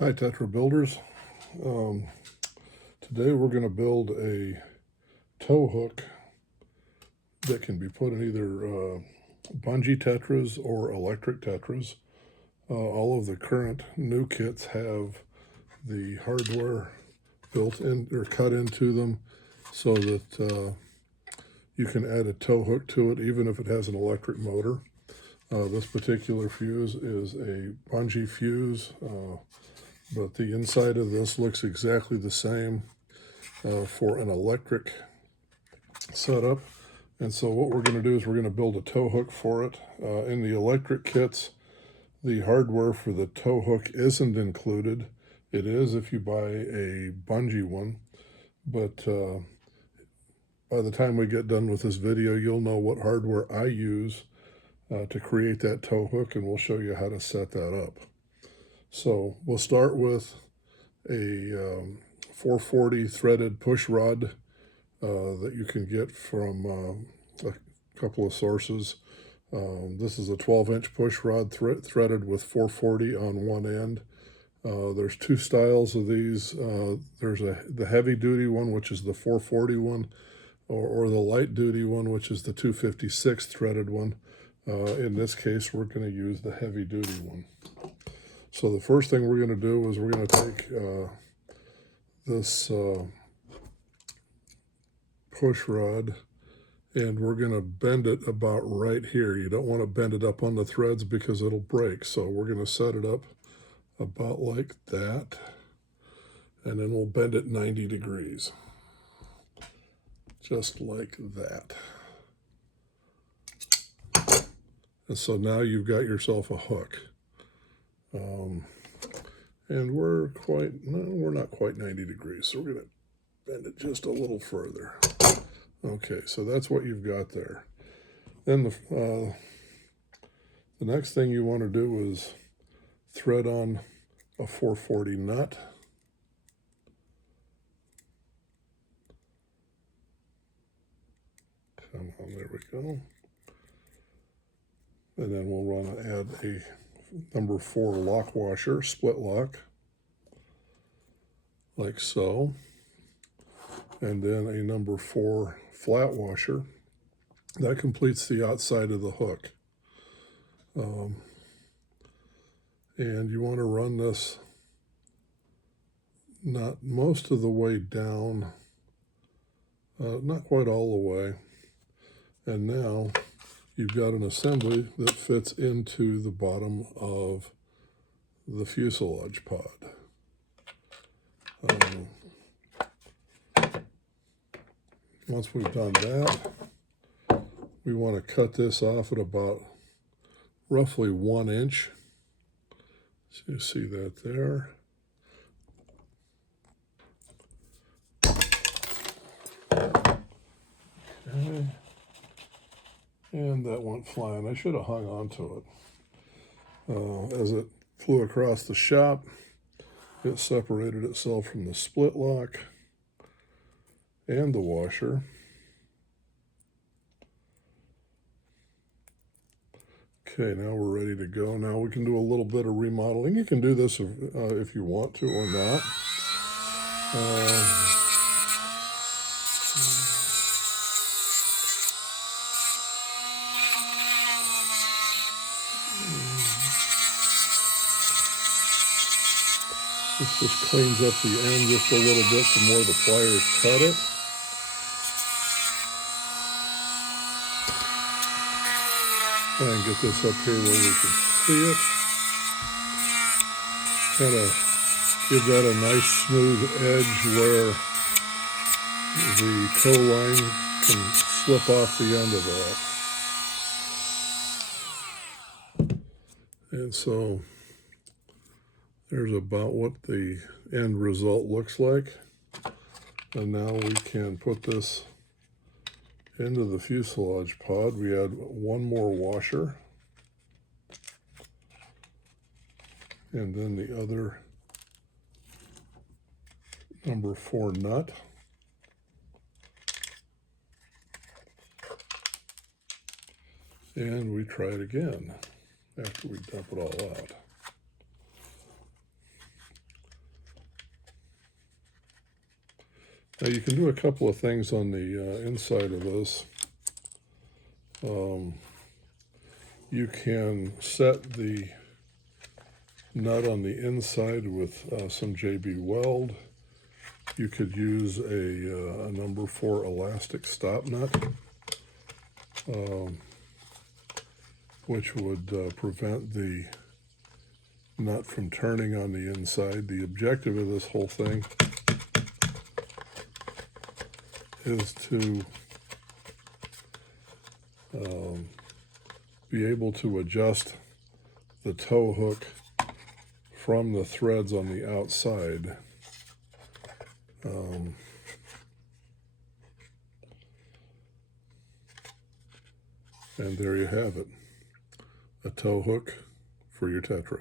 Hi Tetra builders. Um, Today we're going to build a tow hook that can be put in either bungee tetras or electric tetras. All of the current new kits have the hardware built in or cut into them so that you can add a tow hook to it even if it has an electric motor. This particular fuse is a bungee fuse, but the inside of this looks exactly the same for an electric setup. And so what we're going to do is we're going to build a tow hook for it. In the electric kits, the hardware for the tow hook isn't included. It is if you buy a bungee one, but by the time we get done with this video, you'll know what hardware I use to create that tow hook, and we'll show you how to set that up. So we'll start with a 440 threaded push rod that you can get from a couple of sources. This is a 12-inch push rod threaded with 440 on one end. There's two styles of these. There's the heavy-duty one, which is the 440 one, or the light-duty one, which is the 256 threaded one. In this case, we're going to use the heavy-duty one. So the first thing we're going to do is we're going to take this push rod and we're going to bend it about right here. You don't want to bend it up on the threads because it'll break. So we're going to set it up about like that, and then we'll bend it 90 degrees, just like that. And so now you've got yourself a hook. And we're not quite 90 degrees, so we're going to bend it just a little further. Okay, so that's what you've got there. Then the next thing you want to do is thread on a 440 nut. Come on, there we go. And then we'll add a number 4 lock washer, split lock, like so. And then a number 4 flat washer. That completes the outside of the hook. And you want to run this not most of the way down, not quite all the way. And now you've got an assembly that fits into the bottom of the fuselage pod. Once we've done that, we want to cut this off at about roughly 1 inch. So you see that there. Okay. And that went flying. I should have hung on to it. As it flew across the shop, it separated itself from the split lock and the washer. Okay, now we're ready to go. Now we can do a little bit of remodeling. You can do this if you want to or not. This just cleans up the end just a little bit from where the pliers cut it. And get this up here where we can see it. Kind of give that a nice smooth edge where the tow line can slip off the end of that. And so there's about what the end result looks like. And now we can put this into the fuselage pod. We add one more washer, and then the other number 4 nut. And we try it again after we dump it all out. Now you can do a couple of things on the inside of this. You can set the nut on the inside with some JB Weld. You could use a number 4 elastic stop nut, which would prevent the nut from turning on the inside. The objective of this whole thing is to be able to adjust the tow hook from the threads on the outside. And there you have it, a tow hook for your Tetra.